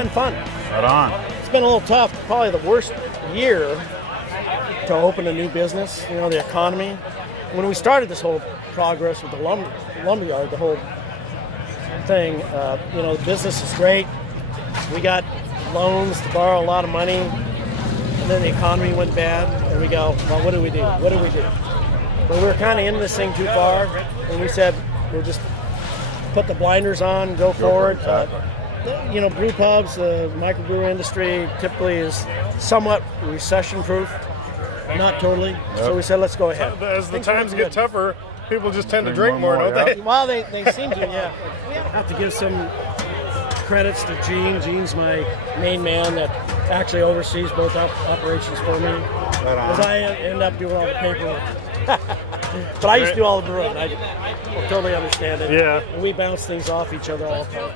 been fun. Right on. It's been a little tough. Probably the worst year to open a new business. You know, the economy. When we started this whole progress with the Lumberyard, the whole thing, you know, the business is great. We got loans to borrow a lot of money, and then the economy went bad, and we go, well, what do we do? What do we do? But we were kind of in this thing too far, and we said, we'll just put the blinders on and go forward. You know, brew pubs, the microbrew industry typically is somewhat recession-proof, not totally. Yep. So we said, let's go ahead. As the times get tougher, people just tend to drink more, don't they? Well, they seem to, yeah. I have to give some credits to Gene. Gene's my main man that actually oversees both operations for me. Because I end up doing all the paperwork. But I used to do all the brewing. I totally understand it. Yeah. And we bounce things off each other all the time.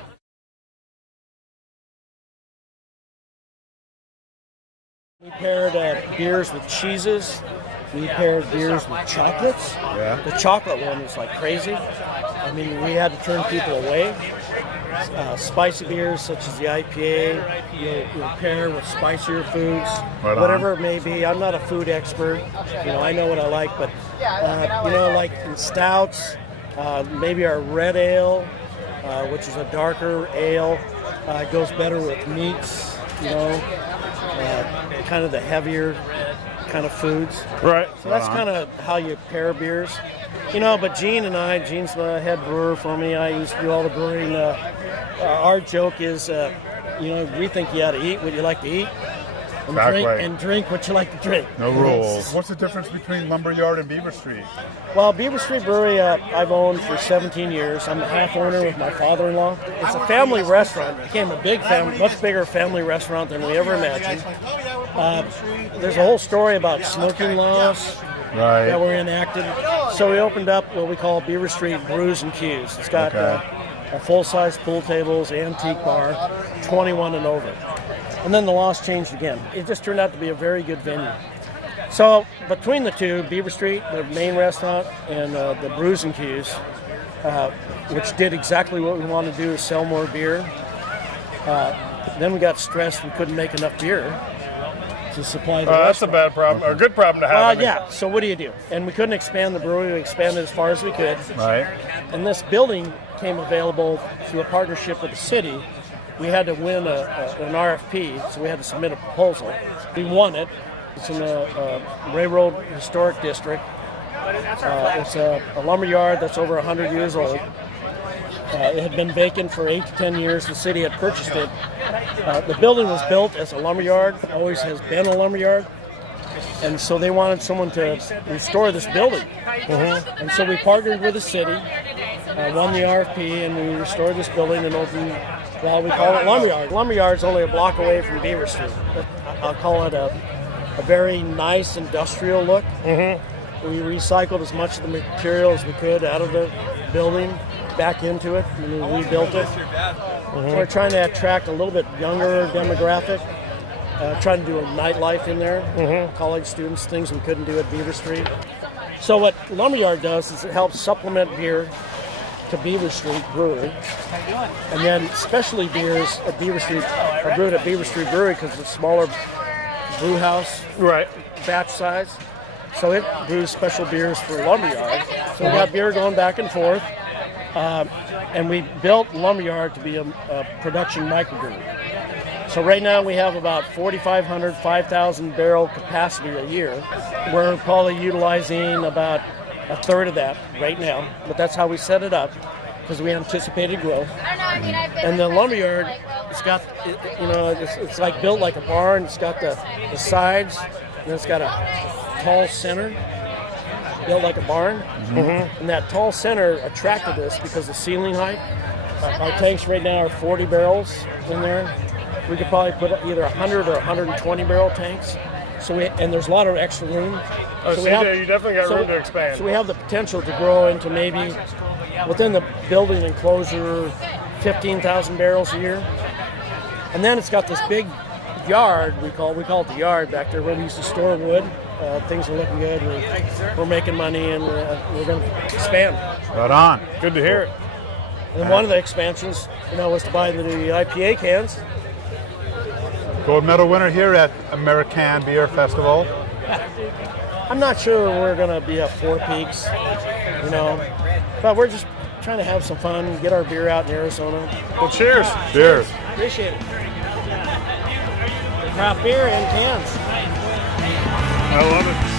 We paired beers with cheeses. We paired beers with chocolates. Yeah. The chocolate one was like crazy. I mean, we had to turn people away. Spicy beers such as the IPA, you'll pair with spicier foods, whatever it may be. I'm not a food expert. You know, I know what I like, but you know, like in stouts, maybe our red ale, which is a darker ale, goes better with meats. You know, kind of the heavier kind of foods. Right. So that's kind of how you pair beers. You know, but Gene's the head brewer for me. I used to do all the brewing. Our joke is, you know, we think you ought to eat what you like to eat and drink what you like to drink. No rules. What's the difference between Lumberyard and Beaver Street? Well, Beaver Street Brewery I've owned for 17 years. I'm a half owner with my father-in-law. It's a family restaurant. It became a much bigger family restaurant than we ever imagined. There's a whole story about smoking laws that were enacted. So we opened up what we call Beaver Street Brews and Q's. It's got a full-size pool tables, antique bar, 21 and over. And then the laws changed again. It just turned out to be a very good venue. So between the two, Beaver Street, the main restaurant, and the Brews and Q's, which did exactly what we wanted to do, is sell more beer. Then we got stressed we couldn't make enough beer to supply the restaurant. That's a bad problem, a good problem to have. Yeah, so what do you do? And we couldn't expand the brewery. We expanded as far as we could. Right. And this building came available through a partnership with the city. We had to win an RFP, so we had to submit a proposal. We won it. It's in the Railroad Historic District. It's a lumberyard that's over 100 years old. It had been vacant for 8 to 10 years. The city had purchased it. The building was built as a lumberyard, always has been a lumberyard. And so they wanted someone to restore this building. And so we partnered with the city, won the RFP, and we restored this building and opened, well, we call it Lumberyard. Lumberyard's only a block away from Beaver Street. I'll call it a very nice industrial look. We recycled as much of the material as we could out of the building back into it, and we rebuilt it. So we're trying to attract a little bit younger demographic, trying to do a nightlife in there, college students, things we couldn't do at Beaver Street. So what Lumberyard does is it helps supplement beer to Beaver Street Brewery, and then specialty beers at Beaver Street are brewed at Beaver Street Brewery because it's a smaller brew house, batch size. So it brews special beers for Lumberyard. So we got beer going back and forth. And we built Lumberyard to be a production microbrewery. So right now we have about 4,500, 5,000 barrel capacity a year. We're probably utilizing about a third of that right now, but that's how we set it up because we anticipated growth. And the Lumberyard, it's got, you know, it's like built like a barn. It's got the sides, and it's got a tall center, built like a barn. And that tall center attracted us because the ceiling height. Our tanks right now are 40 barrels in there. We could probably put either 100 or 120 barrel tanks. So and there's a lot of extra room. You definitely got room to expand. So we have the potential to grow into maybe within the building enclosure 15,000 barrels a year. And then it's got this big yard, we call it the yard back there where we used to store wood. Things are looking good. We're making money, and we're going to expand. Right on. Good to hear it. And then one of the expansions, was to buy the IPA cans. Gold medal winner here at American Beer Festival. I'm not sure we're going to be at Four Peaks, but we're just trying to have some fun, get our beer out in Arizona. Well, cheers. Cheers. Appreciate it. Craft beer in cans. I love it.